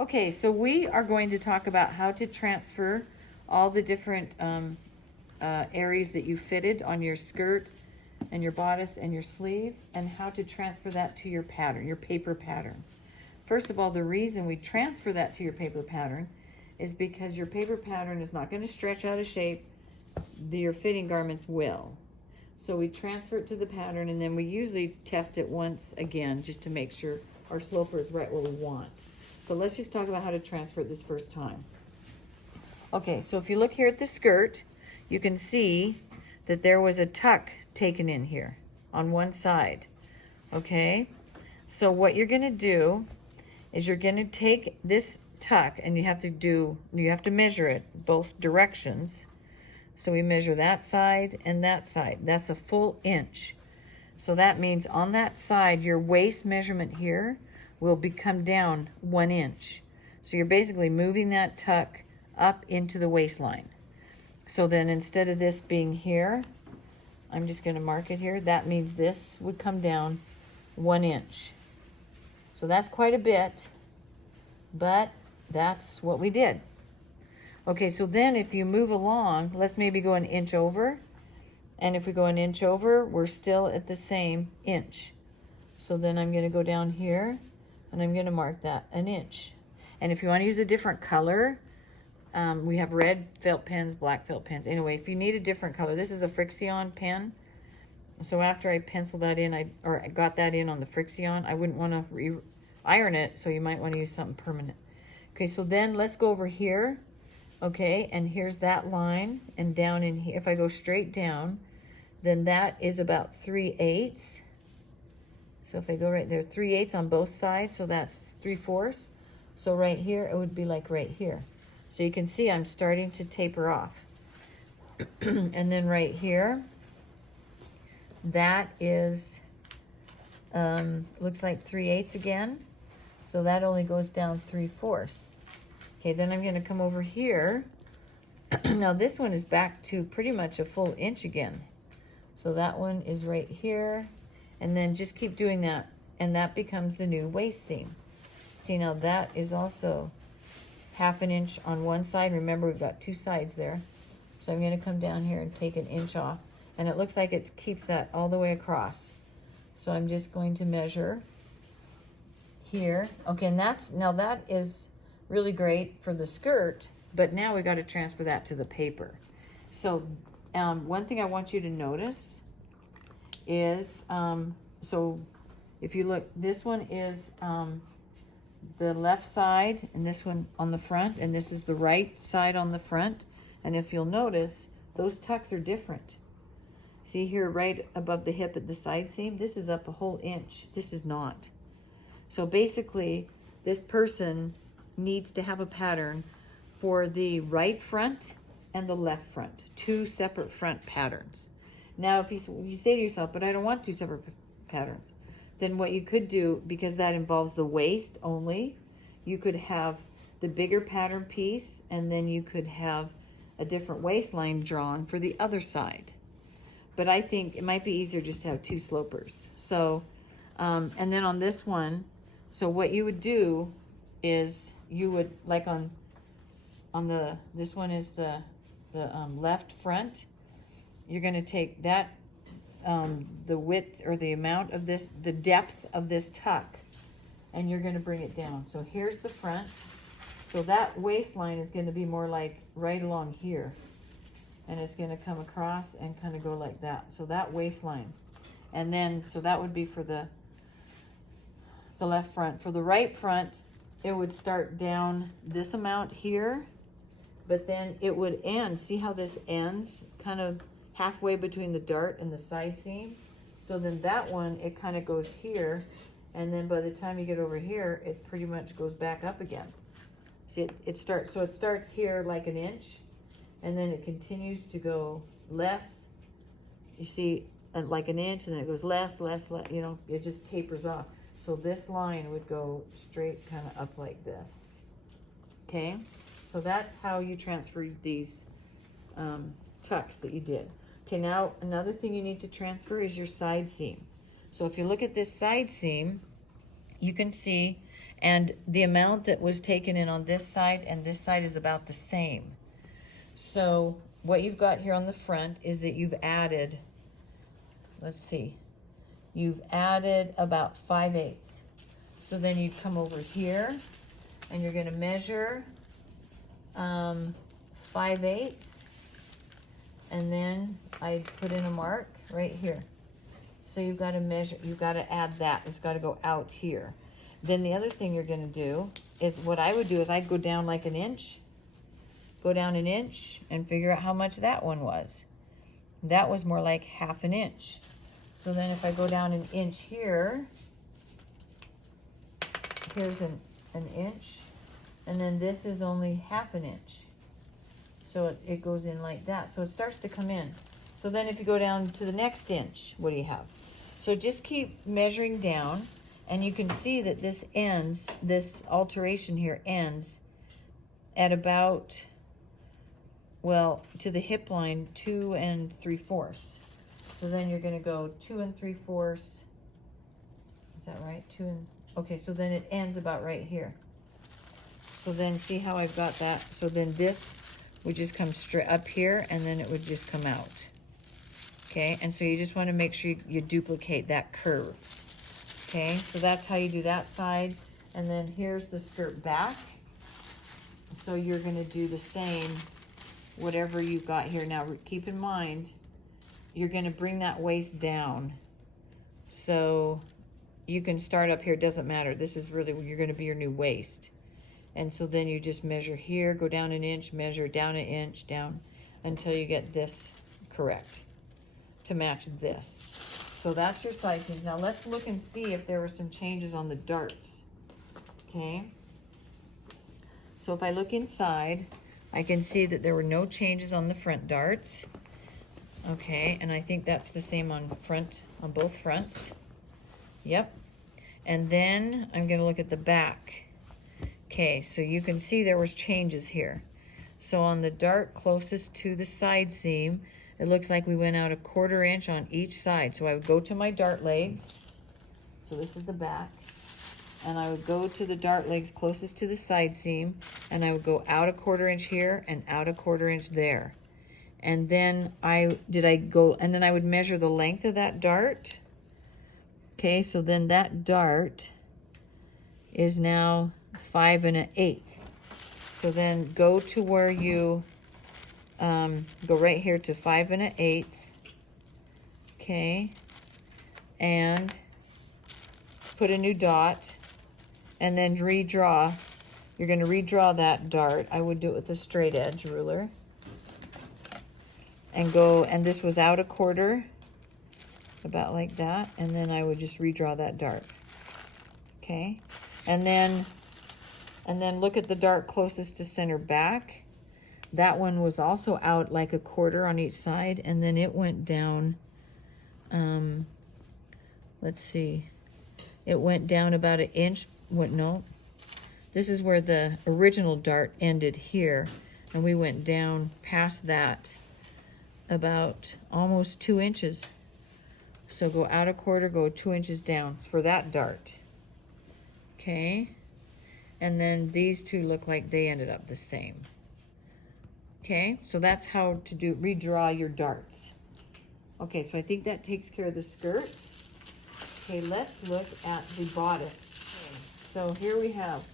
Okay, so we are going to talk about how to transfer all the different areas that you fitted on your skirt and your bodice and your sleeve, and how to transfer that to your pattern, your paper pattern. First of all, the reason we transfer that to your paper pattern is because your paper pattern is not going to stretch out of shape. Your fitting garments will. So we transfer it to the pattern, and then we usually test it once again just to make sure our sloper is right where we want. But let's just talk about how to transfer it this first time. Okay, so if you look here at the skirt, you can see that there was a tuck taken in here on one side. Okay, so what you're going to do is you're going to take this tuck, and you have to measure it both directions. So we measure that side and that side. That's a full inch. So that means on that side, your waist measurement here will come down 1 inch. So you're basically moving that tuck up into the waistline. So then instead of this being here, I'm just going to mark it here. That means this would come down 1 inch. So that's quite a bit, but that's what we did. Okay, so then if you move along, let's maybe go an inch over. And if we go an inch over, we're still at the same inch. So then I'm going to go down here, and I'm going to mark that 1 inch. And if you want to use a different color, we have red felt pens, black felt pens. Anyway, if you need a different color, this is a Frixion pen. So after I penciled that in, I got that in on the Frixion, I wouldn't want to re-iron it, so you might want to use something permanent. Okay, so then let's go over here. Okay, and here's that line, and down in here, if I go straight down, then that is about 3/8. So if I go right there, 3/8 on both sides, so that's 3/4. So right here, it would be like right here. So you can see I'm starting to taper off. And then right here, that is, looks like 3/8 again. So that only goes down 3/4. Okay, then I'm going to come over here. Now this one is back to pretty much a full inch again. So that one is right here. And then just keep doing that. And that becomes the new waist seam. See, now that is also 1/2 inch on one side. Remember, we've got 2 sides there. So I'm going to come down here and take 1 inch off. And it looks like it keeps that all the way across. So I'm just going to measure here. Okay, and now that is really great for the skirt, but now we got to transfer that to the paper. So one thing I want you to notice is, so if you look, this one is the left side, and this one on the front, and this is the right side on the front. And if you'll notice, those tucks are different. See here, right above the hip at the side seam, this is up a whole inch. This is not. So basically, this person needs to have a pattern for the right front and the left front, 2 separate front patterns. Now, if you say to yourself, but I don't want 2 separate patterns, then what you could do, because that involves the waist only, you could have the bigger pattern piece, and then you could have a different waistline drawn for the other side. But I think it might be easier just to have 2 slopers. So, and then on this one, so what you would do is you would, like on the, this one is the left front, you're going to take that, the width or the amount of this, the depth of this tuck, and you're going to bring it down. So here's the front. So that waistline is going to be more like right along here. And it's going to come across and kind of go like that. So that waistline. And then, so that would be for the left front. For the right front, it would start down this amount here, but then it would end. See how this ends? Kind of halfway between the dart and the side seam. So then that one, it kind of goes here, and then by the time you get over here, it pretty much goes back up again. See, it starts here like 1 inch, and then it continues to go less. You see, like 1 inch, and then it goes less, you know, it just tapers off. So this line would go straight kind of up like this. Okay, so that's how you transfer these tucks that you did. Okay, now another thing you need to transfer is your side seam. So if you look at this side seam, you can see, And the amount that was taken in on this side and this side is about the same. So what you've got here on the front is that you've added, let's see, you've added about 5/8. So then you come over here and you're gonna measure 5/8, and then I put in a mark right here. So you've got to measure, you've got to add that. It's got to go out here. Then the other thing you're going to do is, what I would do is I'd go down like an inch, go down an inch and figure out how much that one was. That was more like 1/2 inch. So then if I go down an inch here, here's an inch, and then this is only 1/2 inch. So it goes in like that. So it starts to come in. So then if you go down to the next inch, what do you have? So just keep measuring down, and you can see that this ends, this alteration here ends at about, well, to the hip line, 2 3/4. So then you're gonna go 2 3/4. Is that right? Okay, so then it ends about right here. So then see how I've got that? So then this would just come straight up here, and then it would just come out. Okay, and so you just want to make sure you duplicate that curve. Okay, so that's how you do that side. And then here's the skirt back. So you're going to do the same, whatever you've got here. Now keep in mind, you're going to bring that waist down. So you can start up here, it doesn't matter. This is really where you're going to be your new waist. And so then you just measure here, go down an inch, measure down an inch, down, until you get this correct to match this. So that's your side seams. Now let's look and see if there were some changes on the darts. Okay. So if I look inside, I can see that there were no changes on the front darts. Okay, and I think that's the same on both fronts. Yep. And then I'm going to look at the back. Okay, so you can see there was changes here. So on the dart closest to the side seam, it looks like we went out 1/4 inch on each side. So I would go to my dart legs. So this is the back. And I would go to the dart legs closest to the side seam, and I would go out 1/4 inch here and out 1/4 inch there. And then and then I would measure the length of that dart. Okay, so then that dart is now 5 1/8. So then go to where you go right here to 5 1/8. Okay, and put a new dot, and then redraw. You're going to redraw that dart. I would do it with a straight edge ruler. And go, and this was out 1/4, about like that, and then I would just redraw that dart. Okay, and then look at the dart closest to center back. That one was also out like 1/4 on each side, and then it went down, let's see, it went down about 1 inch. No, this is where the original dart ended here, and we went down past that about almost 2 inches. So go out 1/4, go 2 inches down for that dart. Okay, and then these two look like they ended up the same. Okay, so that's how to redraw your darts. Okay, so I think that takes care of the skirt. Okay, let's look at the bodice. Okay, so here we have,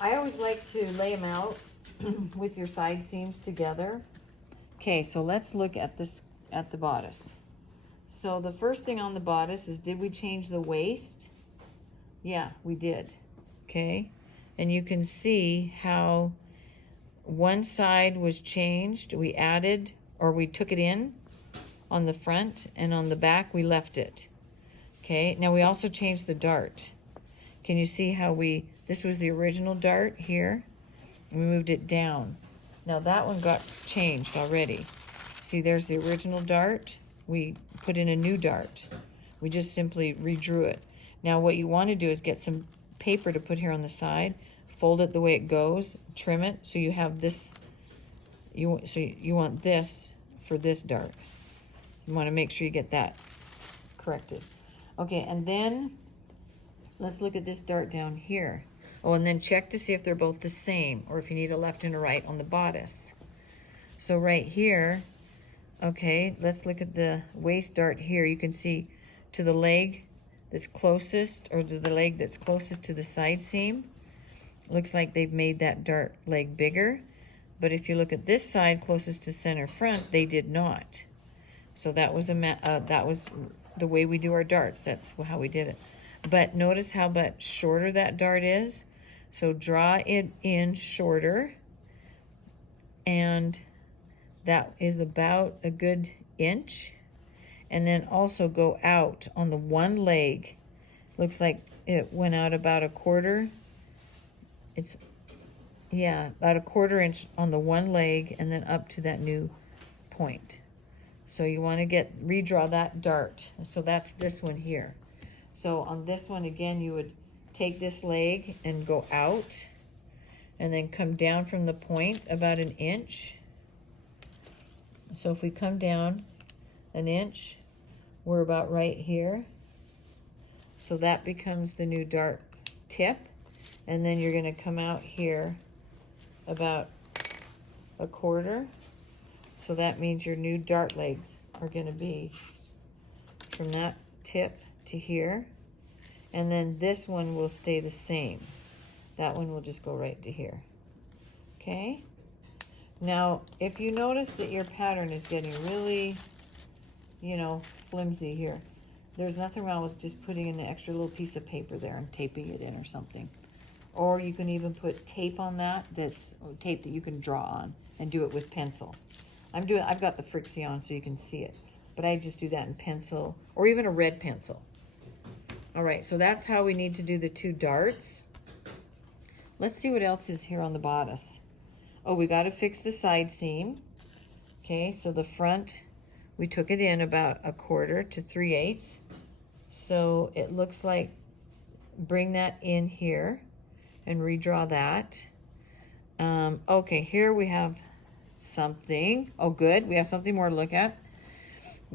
I always like to lay them out with your side seams together. Okay, so let's look at the bodice. So the first thing on the bodice is, did we change the waist? Yeah, we did. Okay, and you can see how one side was changed. We added, or we took it in on the front, and on the back we left it. Okay, now we also changed the dart. Can you see how this was the original dart here, and we moved it down. Now that one got changed already. See, there's the original dart. We put in a new dart. We just simply redrew it. Now what you want to do is get some paper to put here on the side, fold it the way it goes, trim it, so you have this, you want this for this dart. You want to make sure you get that corrected. Okay, and then let's look at this dart down here. Oh, and then check to see if they're both the same, or if you need a left and a right on the bodice. So right here, okay, let's look at the waist dart here. You can see to the leg that's closest, or to the leg that's closest to the side seam, looks like they've made that dart leg bigger. But if you look at this side closest to center front, they did not. So that was that was the way we do our darts. That's how we did it. But notice how much shorter that dart is. So draw it in shorter, and that is about a good inch. And then also go out on the one leg. Looks like it went out about a quarter. It's, yeah, about a quarter inch on the one leg, and then up to that new point. So you want to redraw that dart. So that's this one here. So on this one, again, you would take this leg and go out, and then come down from the point about an inch. So if we come down an inch, we're about right here. So that becomes the new dart tip. And then you're going to come out here about a quarter. So that means your new dart legs are going to be from that tip to here. And then this one will stay the same. That one will just go right to here. Okay? Now, if you notice that your pattern is getting really, you know, flimsy here, there's nothing wrong with just putting in an extra little piece of paper there and taping it in or something. Or you can even put tape on that, that's tape that you can draw on, and do it with pencil. I've got the Frixion so you can see it, but I just do that in pencil, or even a red pencil. All right, so that's how we need to do the two darts. Let's see what else is here on the bodice. Oh, we got to fix the side seam. Okay, so the front, we took it in about a quarter to 3/8. So it looks like, bring that in here and redraw that. Okay, here we have something. Oh, good, we have something more to look at.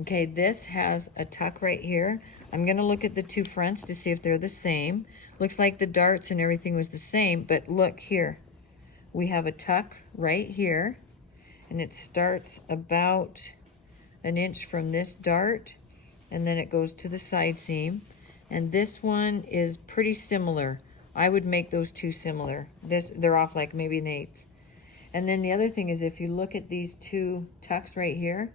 Okay, this has a tuck right here. I'm gonna look at the two fronts to see if they're the same. Looks like the darts and everything was the same, but look here. We have a tuck right here, and it starts about an inch from this dart, and then it goes to the side seam. And this one is pretty similar. I would make those two similar. They're off like maybe an eighth. And then the other thing is, if you look at these two tucks right here,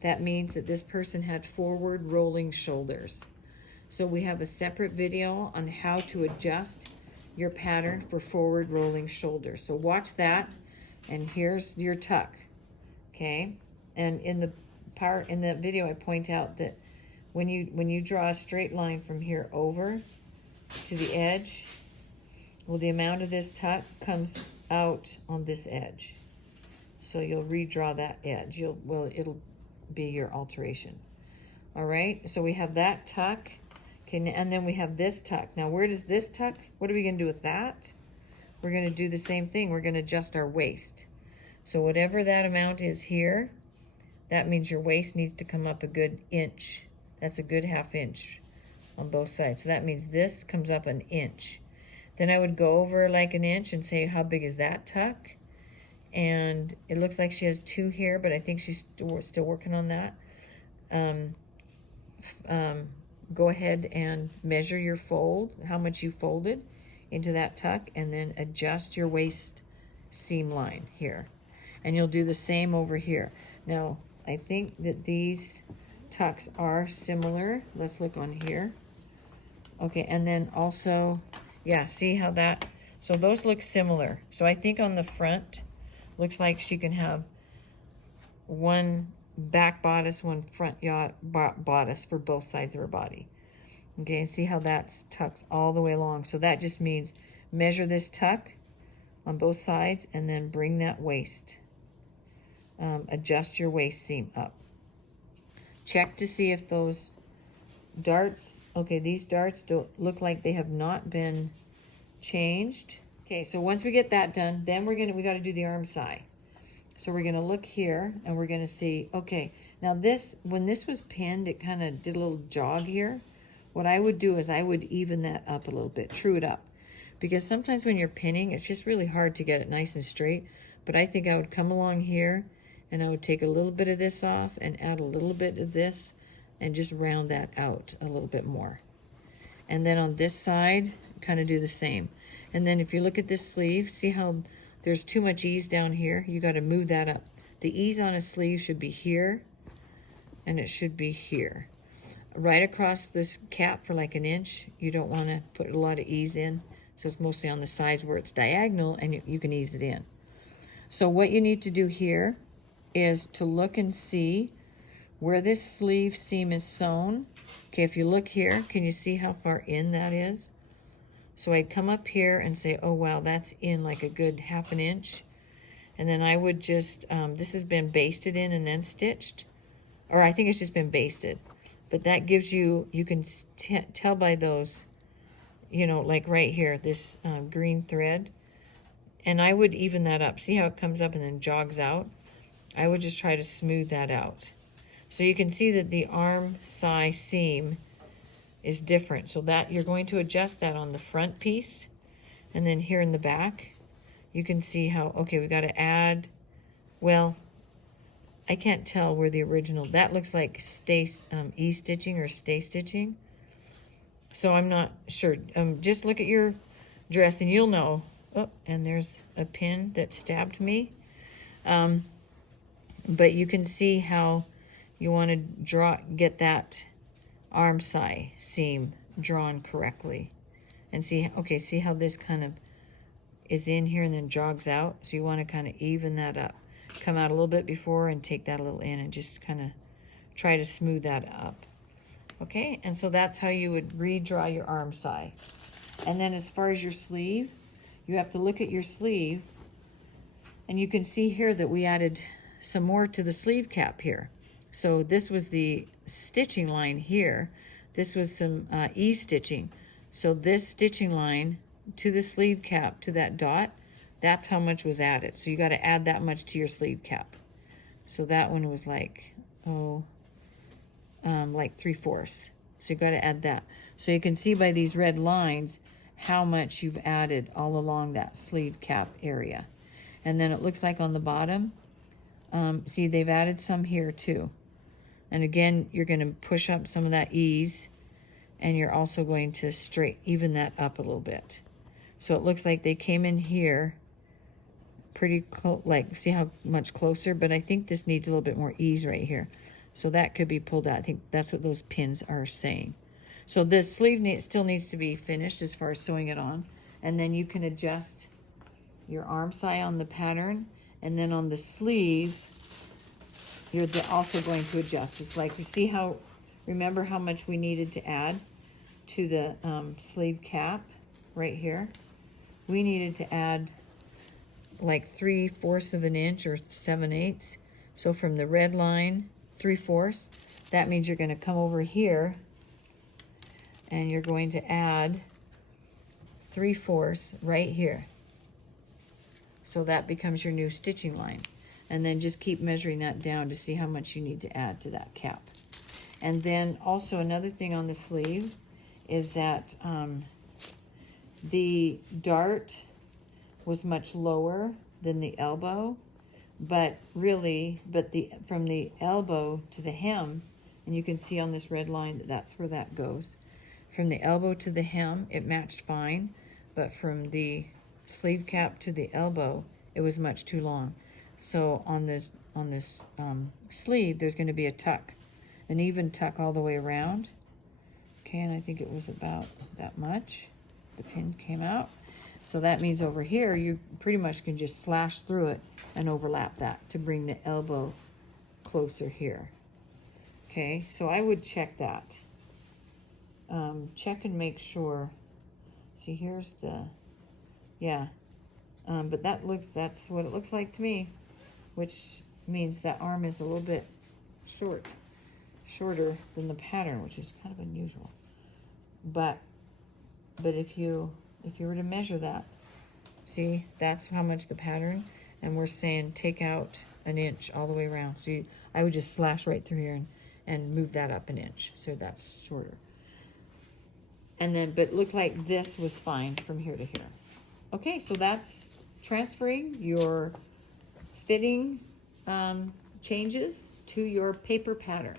that means that this person had forward rolling shoulders. So we have a separate video on how to adjust your pattern for forward rolling shoulders. So watch that, and here's your tuck, okay? And in the video, I point out that when you draw a straight line from here over to the edge, well, the amount of this tuck comes out on this edge. So you'll redraw that edge. It'll be your alteration. All right, so we have that tuck. Okay, and then we have this tuck. Now, where does this tuck? What are we going to do with that? We're going to do the same thing. We're going to adjust our waist. So whatever that amount is here, that means your waist needs to come up a good inch. That's a good 1/2 inch on both sides. So that means this comes up an inch. Then I would go over like an inch and say, how big is that tuck? And it looks like she has 2 here, but I think she's still working on that. Go ahead and measure your fold, how much you folded into that tuck, and then adjust your waist seam line here. And you'll do the same over here. Now, I think that these tucks are similar. Let's look on here. Okay, and then also, yeah, see how that, so those look similar. So I think on the front, looks like she can have one back bodice, one front bodice for both sides of her body. Okay, see how that tucks all the way along. So that just means measure this tuck on both sides and then bring that waist. Adjust your waist seam up. Check to see if those darts, okay, these darts don't look like they have not been changed. Okay, so once we get that done, then we got to do the arm side. So we're going to look here and we're going to see, okay, now this, when this was pinned, it kind of did a little jog here. what I would do is I would even that up a little bit, true it up. Because sometimes when you're pinning, it's just really hard to get it nice and straight. But I think I would come along here and I would take a little bit of this off and add a little bit of this and just round that out a little bit more. And then on this side, kind of do the same. And then if you look at this sleeve, see how there's too much ease down here? You got to move that up. The ease on a sleeve should be here, and it should be here. Right across this cap for like an inch, you don't want to put a lot of ease in. So it's mostly on the sides where it's diagonal, and you can ease it in. So what you need to do here is to look and see where this sleeve seam is sewn. Okay, if you look here, can you see how far in that is? So I'd come up here and say, oh wow, that's in like a good ½ inch. And then I would just, this has been basted in and then stitched. Or I think it's just been basted. But that gives you, you can tell by those, you know, like right here, this green thread. And I would even that up. See how it comes up and then jogs out? I would just try to smooth that out. So you can see that the arm size seam is different. So that you're going to adjust that on the front piece. And then here in the back, you can see how, okay, we got to add, well, I can't tell where the original, that looks like E-stitching or stay stitching. So I'm not sure. Just look at your dress and you'll know. Oh, and there's a pin that stabbed me. But you can see how you want to get that arm side seam drawn correctly. And see, okay, see how this kind of is in here and then jogs out? So you want to kind of even that up. Come out a little bit before and take that a little in and just kind of try to smooth that up. Okay, and so that's how you would redraw your arm side. And then as far as your sleeve, you have to look at your sleeve, and you can see here that we added some more to the sleeve cap here. So this was the stitching line here. This was some E-stitching. So this stitching line to the sleeve cap, to that dot, that's how much was added. So you got to add that much to your sleeve cap. So that one was like, like 3/4. So you got to add that. So you can see by these red lines how much you've added all along that sleeve cap area. And then it looks like on the bottom, see they've added some here too. And again, you're going to push up some of that ease, and you're also going to even that up a little bit. So it looks like they came in here pretty close, like see how much closer, but I think this needs a little bit more ease right here. So that could be pulled out. I think that's what those pins are saying. So this sleeve still needs to be finished as far as sewing it on. And then you can adjust your arm side on the pattern. And then on the sleeve, you're also going to adjust. It's like, you see how, remember how much we needed to add to the sleeve cap right here? We needed to add like 3/4 of an inch or 7/8. So from the red line, 3/4, that means you're going to come over here and you're going to add 3/4 right here. So that becomes your new stitching line. And then just keep measuring that down to see how much you need to add to that cap. And then also another thing on the sleeve is that the dart was much lower than the elbow, but from the elbow to the hem, and you can see on this red line that that's where that goes. From the elbow to the hem, it matched fine, but from the sleeve cap to the elbow, it was much too long. So on this sleeve, there's going to be a tuck, an even tuck all the way around. Okay, and I think it was about that much. The pin came out. So that means over here, you pretty much can just slash through it and overlap that to bring the elbow closer here. Okay, so I would check that. Check and make sure. See, here's the, yeah. But that's what it looks like to me, which means that arm is a little bit shorter than the pattern, which is kind of unusual. But if you were to measure that, see, that's how much the pattern, and we're saying take out an inch all the way around. So I would just slash right through here and move that up an inch, so that's shorter. And then, but it looked like this was fine from here to here. Okay, so that's transferring your fitting changes to your paper pattern.